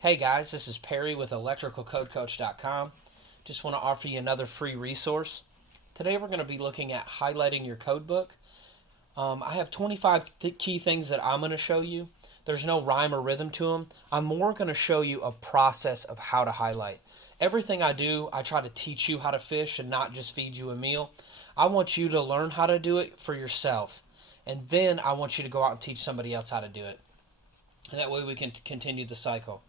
Hey guys, this is Perry with electricalcodecoach.com. Just want to offer you another free resource. Today we're going to be looking at highlighting your code book. I have 25 key things that I'm going to show you. There's no rhyme or rhythm to them. I'm more going to show you a process of how to highlight. Everything I do, I try to teach you how to fish and not just feed you a meal. I want you to learn how to do it for yourself. And then I want you to go out and teach somebody else how to do it. And that way we can continue the cycle.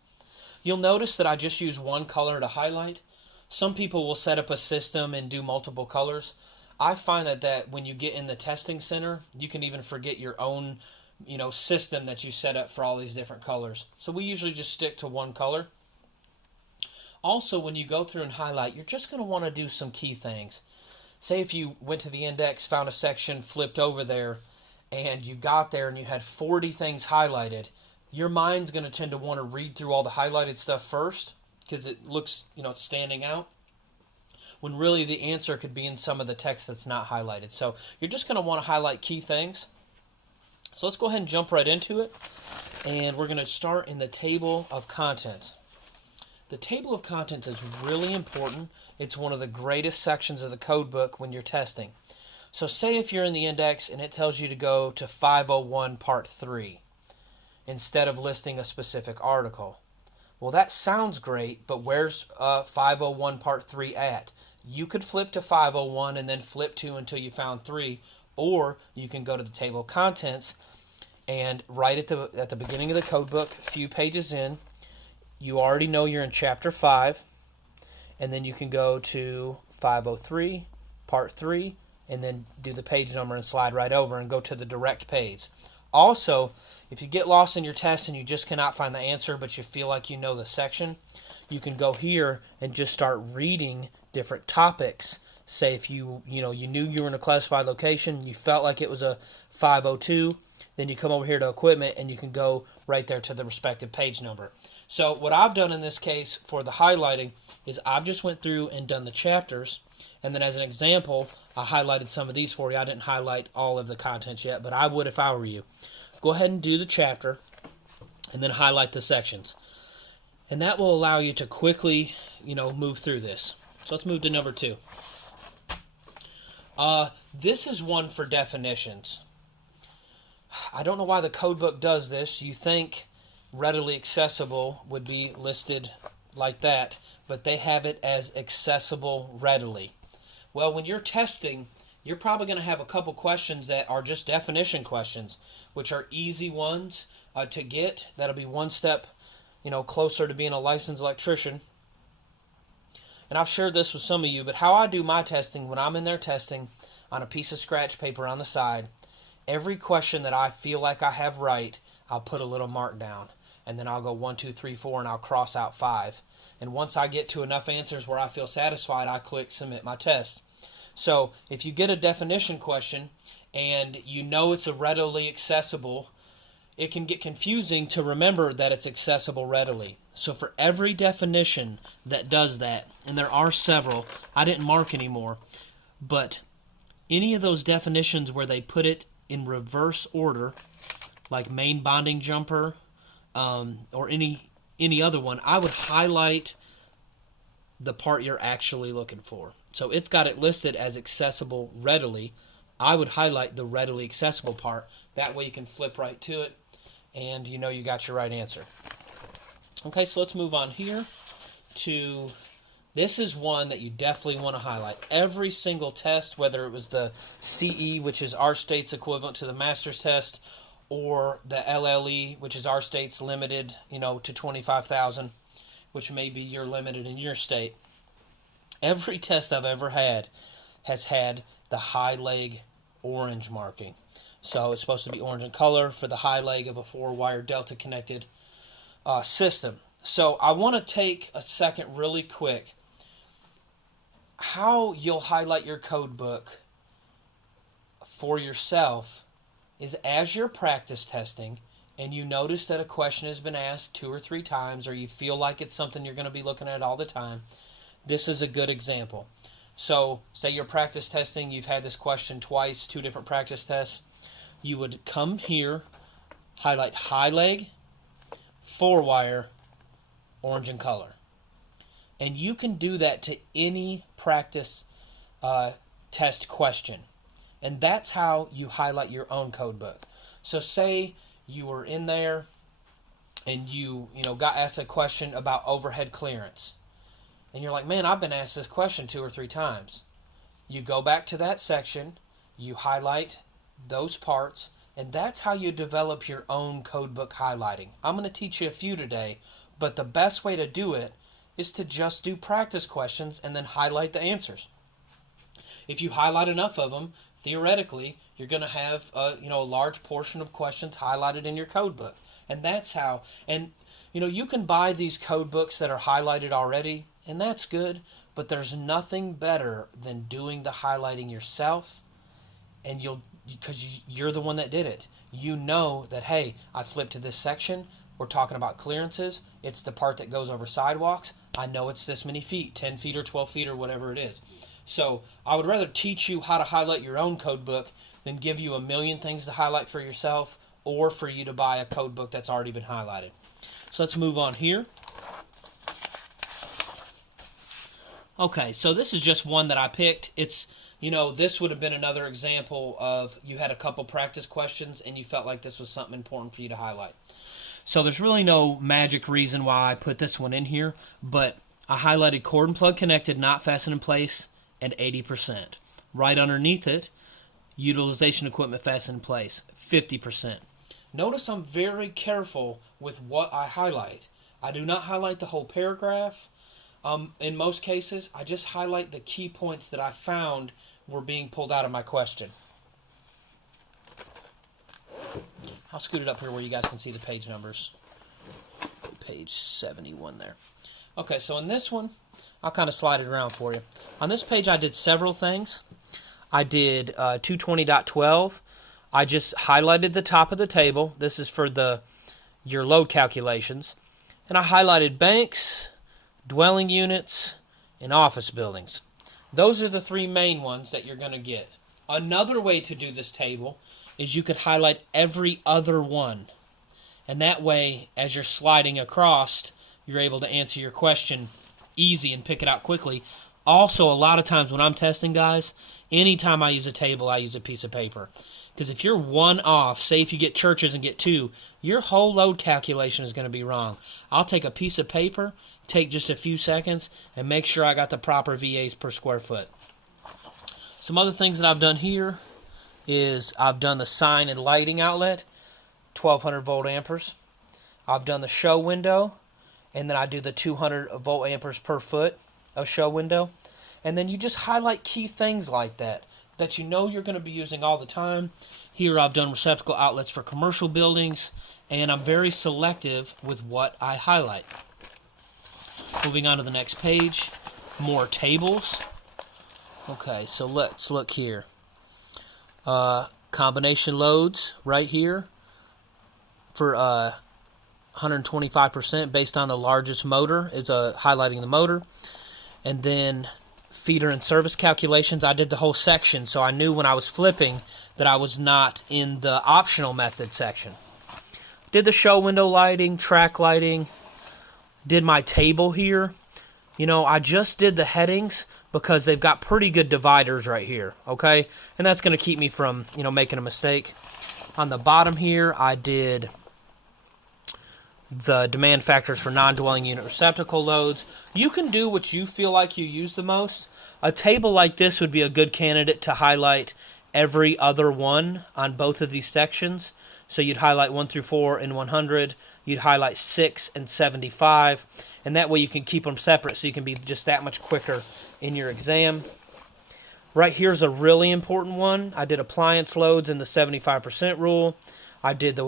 You'll notice that I just use one color to highlight. Some people will set up a system and do multiple colors. I find that when you get in the testing center, you can even forget your own, system that you set up for all these different colors. So we usually just stick to one color. Also, when you go through and highlight, you're just going to want to do some key things. Say if you went to the index, found a section, flipped over there, and you got there and you had 40 things highlighted, your mind's going to tend to want to read through all the highlighted stuff first because it looks, it's standing out, when really the answer could be in some of the text that's not highlighted. So you're just going to want to highlight key things. So let's go ahead and jump right into it. And we're going to start in the table of contents. The table of contents is really important. It's one of the greatest sections of the code book when you're testing. So say if you're in the index and it tells you to go to 501 part 3 instead of listing a specific article. Well, that sounds great, but where's 501 part 3 at? You could flip to 501 and then flip to until you found 3, or you can go to the table of contents and right at the beginning of the code book, a few pages in, you already know you're in chapter 5, and then you can go to 503 part 3 and then do the page number and slide right over and go to the direct page. Also, if you get lost in your test and you just cannot find the answer but you feel like you know the section, you can go here and just start reading different topics. Say if you knew you were in a classified location, you felt like it was a 502, then you come over here to equipment and you can go right there to the respective page number. So what I've done in this case for the highlighting is I've just went through and done the chapters, and then as an example, I highlighted some of these for you. I didn't highlight all of the contents yet, but I would if I were you. Go ahead and do the chapter and then highlight the sections. And that will allow you to quickly, move through this. So let's move to number 2. This is one for definitions. I don't know why the codebook does this. You think readily accessible would be listed like that, but they have it as accessible readily. Well, when you're testing, you're probably going to have a couple questions that are just definition questions, which are easy ones to get. That'll be one step, closer to being a licensed electrician. And I've shared this with some of you, but how I do my testing, when I'm in there testing on a piece of scratch paper on the side, every question that I feel like I have right, I'll put a little mark down. And then I'll go 1, 2, 3, 4, and I'll cross out 5. And once I get to enough answers where I feel satisfied, I click submit my test. So if you get a definition question and you know it's a readily accessible, it can get confusing to remember that it's accessible readily. So for every definition that does that, and there are several, I didn't mark anymore, but any of those definitions where they put it in reverse order, like main bonding jumper, or any other one, I would highlight the part you're actually looking for. So it's got it listed as accessible readily. I would highlight the readily accessible part. That way you can flip right to it and you got your right answer. Okay, so let's move on here to, this is one that you definitely want to highlight. Every single test, whether it was the CE, which is our state's equivalent to the master's test, or the LLE, which is our state's limited, to 25,000, which may be your limited in your state. Every test I've ever had has had the high leg orange marking. So it's supposed to be orange in color for the high leg of a 4-wire delta connected system. So I want to take a second really quick. How you'll highlight your code book for yourself is as you're practice testing and you notice that a question has been asked 2 or 3 times, or you feel like it's something you're going to be looking at all the time, this is a good example. So say you're practice testing, you've had this question twice, 2 different practice tests. You would come here, highlight high leg, 4-wire, orange in color. And you can do that to any practice test question. And that's how you highlight your own code book. So say you were in there and you got asked a question about overhead clearance. And you're like, man, I've been asked this question 2 or 3 times. You go back to that section, you highlight those parts, and that's how you develop your own code book highlighting. I'm going to teach you a few today, but the best way to do it is to just do practice questions and then highlight the answers. If you highlight enough of them, theoretically, you're going to have a large portion of questions highlighted in your code book. And that's how, and you can buy these code books that are highlighted already, and that's good, but there's nothing better than doing the highlighting yourself, and because you're the one that did it. You know that, hey, I flipped to this section, we're talking about clearances, it's the part that goes over sidewalks, I know it's this many feet, 10 feet or 12 feet or whatever it is. So I would rather teach you how to highlight your own code book than give you a million things to highlight for yourself or for you to buy a code book that's already been highlighted. So let's move on here. Okay, so this is just one that I picked. It's, this would have been another example of you had a couple practice questions and you felt like this was something important for you to highlight. So there's really no magic reason why I put this one in here, but I highlighted cord and plug connected, not fastened in place, and 80%. Right underneath it, utilization equipment fastened in place, 50%. Notice I'm very careful with what I highlight. I do not highlight the whole paragraph. In most cases, I just highlight the key points that I found were being pulled out of my question. I'll scoot it up here where you guys can see the page numbers. Page 71 there. Okay, so in this one, I'll kind of slide it around for you. On this page, I did several things. I did 220.12. I just highlighted the top of the table. This is for your load calculations. And I highlighted banks, dwelling units, and office buildings. Those are the 3 main ones that you're going to get. Another way to do this table is you could highlight every other one. And that way, as you're sliding across, you're able to answer your question easy and pick it out quickly. Also, a lot of times when I'm testing, guys, anytime I use a table, I use a piece of paper. Because if you're one off, say if you get churches and get 2, your whole load calculation is going to be wrong. I'll take a piece of paper, take just a few seconds, and make sure I got the proper VAs per square foot. Some other things that I've done here is I've done the sign and lighting outlet, 1200 volt amperes. I've done the show window, and then I do the 200 volt amperes per foot of show window. And then you just highlight key things like that you know you're going to be using all the time. Here I've done receptacle outlets for commercial buildings, and I'm very selective with what I highlight. Moving on to the next page, more tables. Okay, so let's look here. Combination loads right here for 125% based on the largest motor is highlighting the motor. And then feeder and service calculations, I did the whole section, so I knew when I was flipping that I was not in the optional method section. Did the show window lighting, track lighting, did my table here. I just did the headings because they've got pretty good dividers right here, okay? And that's going to keep me from, making a mistake. On the bottom here, I did the demand factors for non-dwelling unit receptacle loads. You can do what you feel like you use the most. A table like this would be a good candidate to highlight every other one on both of these sections. So you'd highlight 1 through 4 and 100. You'd highlight 6 and 75. And that way you can keep them separate so you can be just that much quicker in your exam. Right here's a really important one. I did appliance loads in the 75% rule. I did the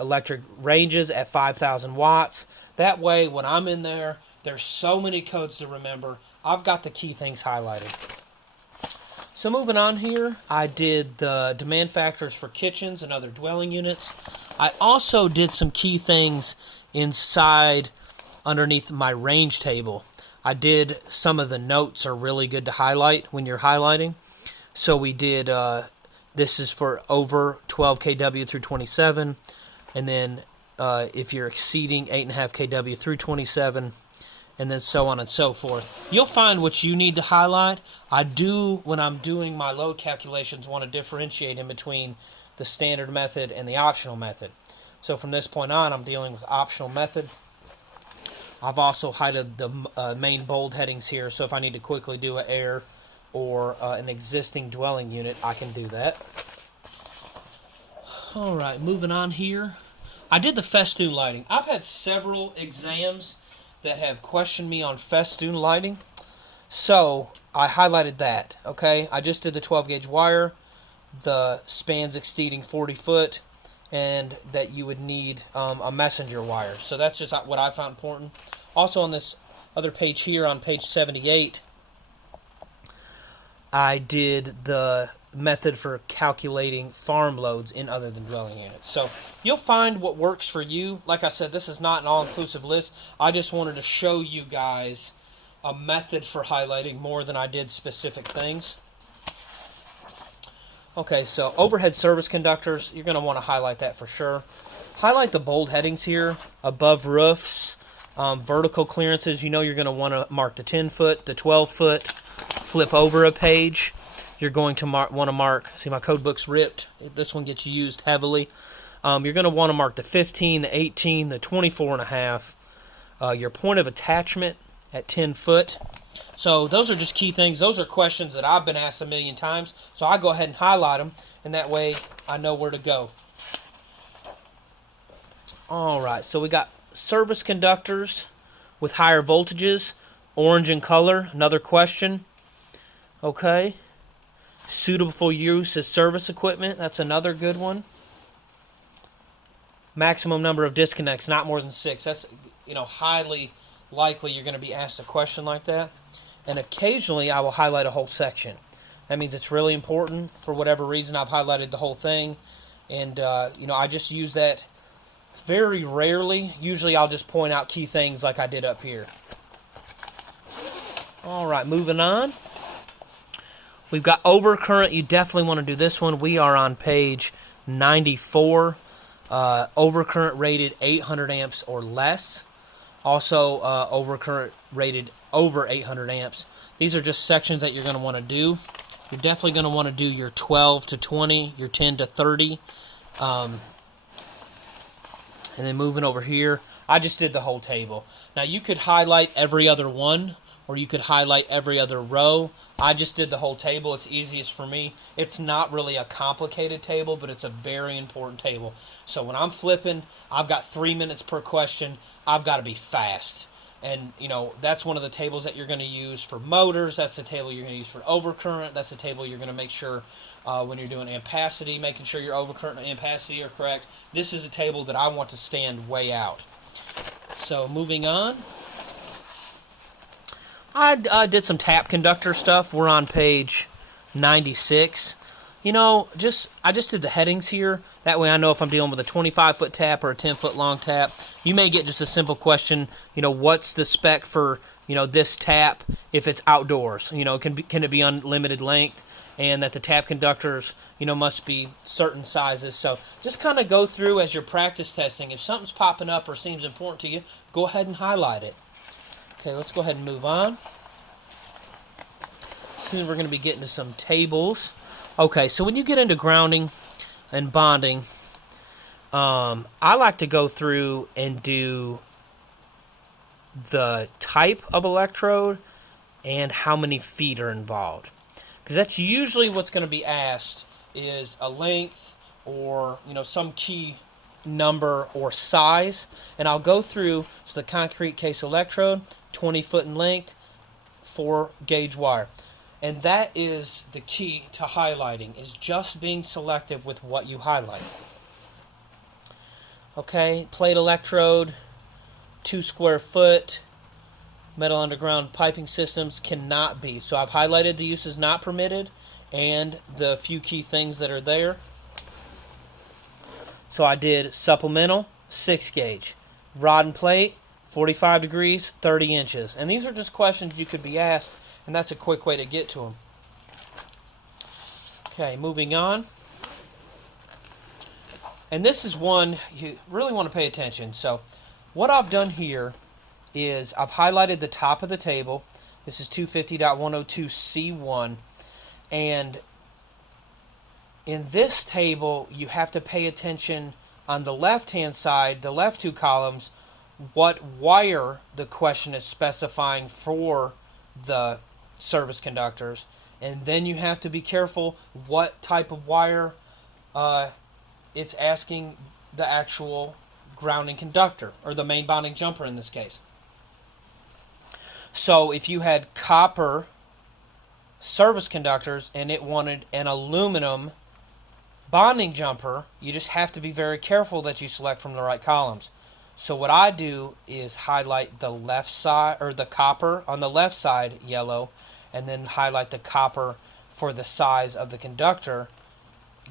electric ranges at 5,000 watts. That way, when I'm in there, there's so many codes to remember. I've got the key things highlighted. So moving on here, I did the demand factors for kitchens and other dwelling units. I also did some key things inside underneath my range table. I did some of the notes are really good to highlight when you're highlighting. So we did... this is for over 12 kW through 27, and then if you're exceeding 8.5 kW through 27, and then so on and so forth. You'll find what you need to highlight. I do, when I'm doing my load calculations, want to differentiate in between the standard method and the optional method. So from this point on, I'm dealing with optional method. I've also highlighted the main bold headings here, so if I need to quickly do an air or an existing dwelling unit, I can do that. Alright, moving on here. I did the festoon lighting. I've had several exams that have questioned me on festoon lighting, so I highlighted that. Okay, I just did the 12 gauge wire, the spans exceeding 40 foot, and that you would need a messenger wire. So that's just what I found important. Also on this other page here, on page 78, I did the method for calculating farm loads in other than dwelling units. So you'll find what works for you. Like I said, this is not an all-inclusive list. I just wanted to show you guys a method for highlighting more than I did specific things. Okay, so overhead service conductors, you're going to want to highlight that for sure. Highlight the bold headings here, above roofs, vertical clearances. You know you're going to want to mark the 10 foot, the 12 foot. Flip over a page. You're going to want to mark, see my code book's ripped. This one gets used heavily. You're going to want to mark the 15, the 18, the 24 and a half. Your point of attachment at 10 foot. So those are just key things. Those are questions that I've been asked a million times. So I go ahead and highlight them, and that way I know where to go. Alright, so we got service conductors with higher voltages. Orange in color, another question. Okay. Suitable for use as service equipment, that's another good one. Maximum number of disconnects, not more than 6. That's, highly likely you're going to be asked a question like that. And occasionally I will highlight a whole section. That means it's really important. For whatever reason, I've highlighted the whole thing. And, I just use that very rarely. Usually I'll just point out key things like I did up here. Alright, moving on. We've got overcurrent. You definitely want to do this one. We are on page 94. Overcurrent rated 800 amps or less. Also, overcurrent rated over 800 amps. These are just sections that you're going to want to do. You're definitely going to want to do your 12 to 20, your 10 to 30. And then moving over here, I just did the whole table. Now, you could highlight every other one, or you could highlight every other row. I just did the whole table. It's easiest for me. It's not really a complicated table, but it's a very important table. So when I'm flipping, I've got 3 minutes per question. I've got to be fast. And, that's one of the tables that you're going to use for motors. That's the table you're going to use for overcurrent. That's the table you're going to make sure when you're doing ampacity, making sure your overcurrent and ampacity are correct. This is a table that I want to stand way out. So moving on. I did some tap conductor stuff. We're on page 96. I just did the headings here. That way I know if I'm dealing with a 25-foot tap or a 10-foot long tap. You may get just a simple question, what's the spec for, this tap if it's outdoors? Can it be unlimited length? And that the tap conductors, must be certain sizes. So just kind of go through as you're practice testing. If something's popping up or seems important to you, go ahead and highlight it. Okay, let's go ahead and move on. Soon we're going to be getting to some tables. Okay, so when you get into grounding and bonding, I like to go through and do the type of electrode and how many feet are involved. Because that's usually what's going to be asked, is a length or, some key number or size. And I'll go through, so the concrete case electrode, 20 foot in length, 4 gauge wire. And that is the key to highlighting, is just being selective with what you highlight. Okay, plate electrode, 2 square foot, metal underground piping systems cannot be. So I've highlighted the uses not permitted and the few key things that are there. So I did supplemental, 6 gauge, rod and plate, 45 degrees, 30 inches. And these are just questions you could be asked, and that's a quick way to get to them. Okay, moving on. And this is one you really want to pay attention. So what I've done here is I've highlighted the top of the table. This is 250.102C1. And in this table, you have to pay attention on the left-hand side, the left two columns, what wire the question is specifying for the service conductors. And then you have to be careful what type of wire it's asking the actual grounding conductor, or the main bonding jumper in this case. So if you had copper service conductors and it wanted an aluminum bonding jumper, you just have to be very careful that you select from the right columns. So what I do is highlight the left side, or the copper on the left side yellow, and then highlight the copper for the size of the conductor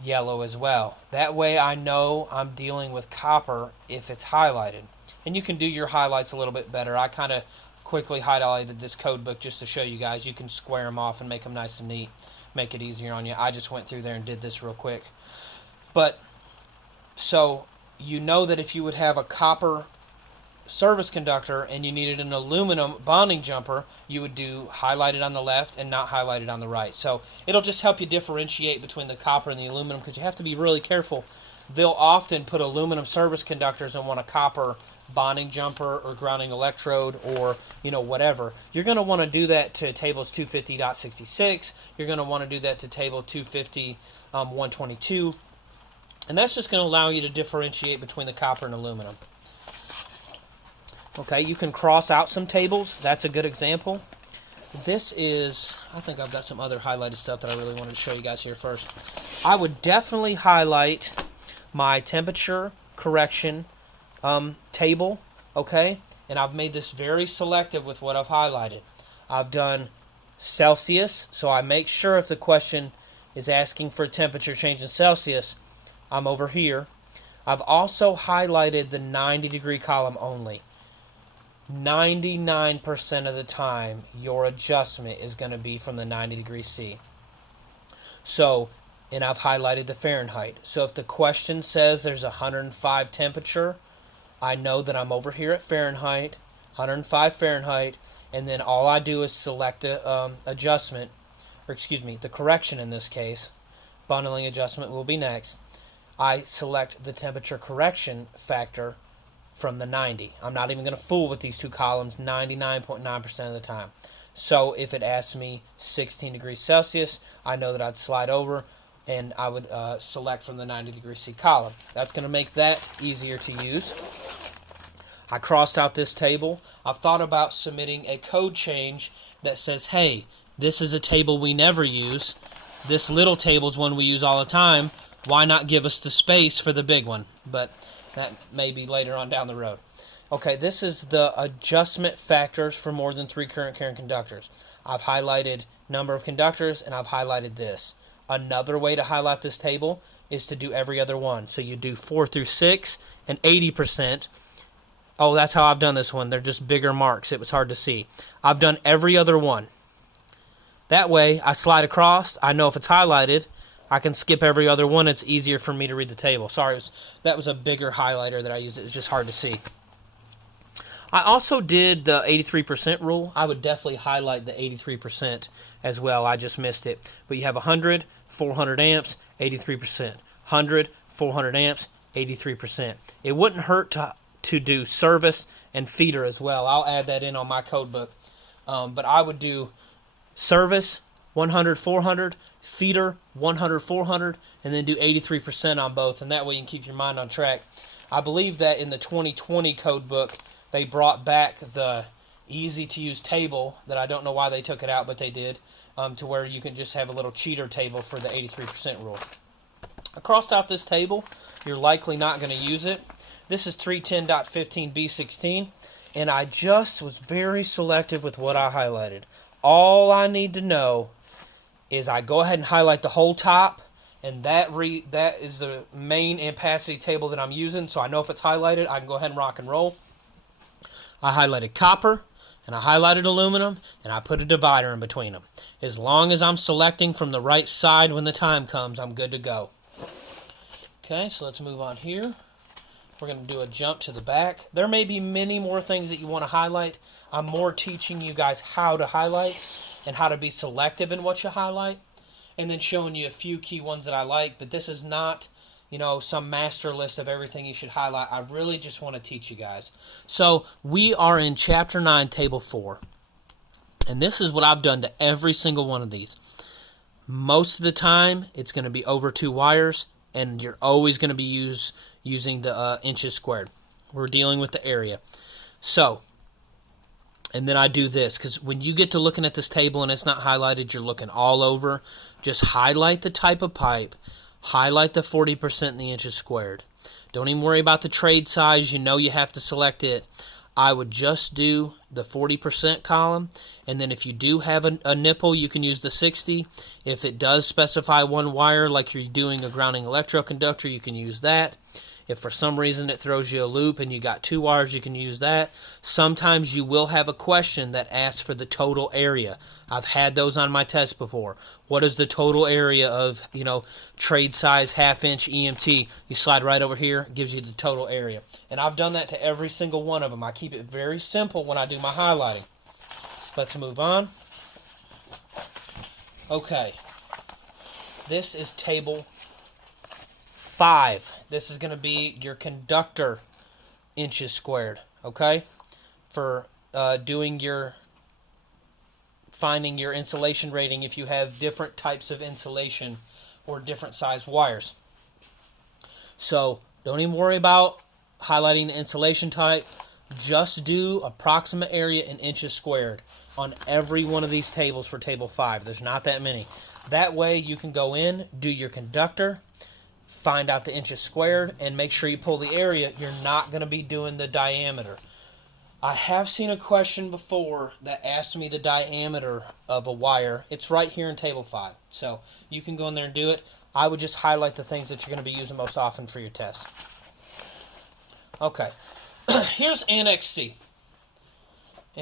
yellow as well. That way I know I'm dealing with copper if it's highlighted. And you can do your highlights a little bit better. I kind of quickly highlighted this code book just to show you guys. You can square them off and make them nice and neat, make it easier on you. I just went through there and did this real quick. But so you know that if you would have a copper service conductor and you needed an aluminum bonding jumper, you would do highlighted on the left and not highlighted on the right. So it'll just help you differentiate between the copper and the aluminum, because you have to be really careful. They'll often put aluminum service conductors and want a copper bonding jumper or grounding electrode, or whatever. You're going to want to do that to tables 250.66. You're going to want to do that to table 250.122. And that's just going to allow you to differentiate between the copper and aluminum. Okay, you can cross out some tables. That's a good example. This is, I think I've got some other highlighted stuff that I really wanted to show you guys here first. I would definitely highlight my temperature correction table, okay? And I've made this very selective with what I've highlighted. I've done Celsius, so I make sure if the question is asking for temperature change in Celsius, I'm over here. I've also highlighted the 90-degree column only. 99% of the time, your adjustment is going to be from the 90 C. So, and I've highlighted the Fahrenheit. So if the question says there's 105 temperature, I know that I'm over here at Fahrenheit, 105 Fahrenheit, and then all I do is select the adjustment, or excuse me, the correction in this case. Bundling adjustment will be next. I select the temperature correction factor from the 90. I'm not even going to fool with these two columns 99.9% of the time. So if it asks me 16 degrees Celsius, I know that I'd slide over and I would select from the 90 degree C column. That's going to make that easier to use. I crossed out this table. I've thought about submitting a code change that says, hey, this is a table we never use. This little table is one we use all the time. Why not give us the space for the big one? But that may be later on down the road. Okay, this is the adjustment factors for more than 3 current carrying conductors. I've highlighted number of conductors, and I've highlighted this. Another way to highlight this table is to do every other one. So you do 4 through 6 and 80%. Oh, that's how I've done this one. They're just bigger marks. It was hard to see. I've done every other one. That way, I slide across. I know if it's highlighted, I can skip every other one. It's easier for me to read the table. Sorry, that was a bigger highlighter that I used. It was just hard to see. I also did the 83% rule. I would definitely highlight the 83% as well. I just missed it. But you have 100, 400 amps, 83%. 100, 400 amps, 83%. It wouldn't hurt to do service and feeder as well. I'll add that in on my code book. But I would do service, 100, 400, feeder, 100, 400, and then do 83% on both, and that way you can keep your mind on track. I believe that in the 2020 code book, they brought back the easy-to-use table that I don't know why they took it out, but they did, to where you can just have a little cheater table for the 83% rule. I crossed out this table. You're likely not going to use it. This is 310.15b16, and I just was very selective with what I highlighted. All I need to know is I go ahead and highlight the whole top, and that is the main ampacity table that I'm using, so I know if it's highlighted, I can go ahead and rock and roll. I highlighted copper, and I highlighted aluminum, and I put a divider in between them. As long as I'm selecting from the right side when the time comes, I'm good to go. Okay, so let's move on here. We're going to do a jump to the back. There may be many more things that you want to highlight. I'm more teaching you guys how to highlight and how to be selective in what you highlight, and then showing you a few key ones that I like. But this is not, some master list of everything you should highlight. I really just want to teach you guys. So we are in Chapter 9, Table 4. And this is what I've done to every single one of these. Most of the time, it's going to be over 2 wires, and you're always going to be using the inches squared. We're dealing with the area. So, and then I do this, because when you get to looking at this table and it's not highlighted, you're looking all over. Just highlight the type of pipe. Highlight the 40% in the inches squared. Don't even worry about the trade size. You know you have to select it. I would just do the 40% column, and then if you do have a nipple, you can use the 60. If it does specify 1 wire, like you're doing a grounding electroconductor, you can use that. If for some reason it throws you a loop and you got 2 wires, you can use that. Sometimes you will have a question that asks for the total area. I've had those on my test before. What is the total area of, trade size, half-inch EMT? You slide right over here, it gives you the total area. And I've done that to every single one of them. I keep it very simple when I do my highlighting. Let's move on. Okay. This is table 5. This is going to be your conductor inches squared, okay? For finding your insulation rating if you have different types of insulation or different size wires. So don't even worry about highlighting the insulation type. Just do approximate area in inches squared on every one of these tables for table 5. There's not that many. That way you can go in, do your conductor, find out the inches squared, and make sure you pull the area. You're not going to be doing the diameter. I have seen a question before that asked me the diameter of a wire. It's right here in table 5. So you can go in there and do it. I would just highlight the things that you're going to be using most often for your test. Okay. Here's Annex C.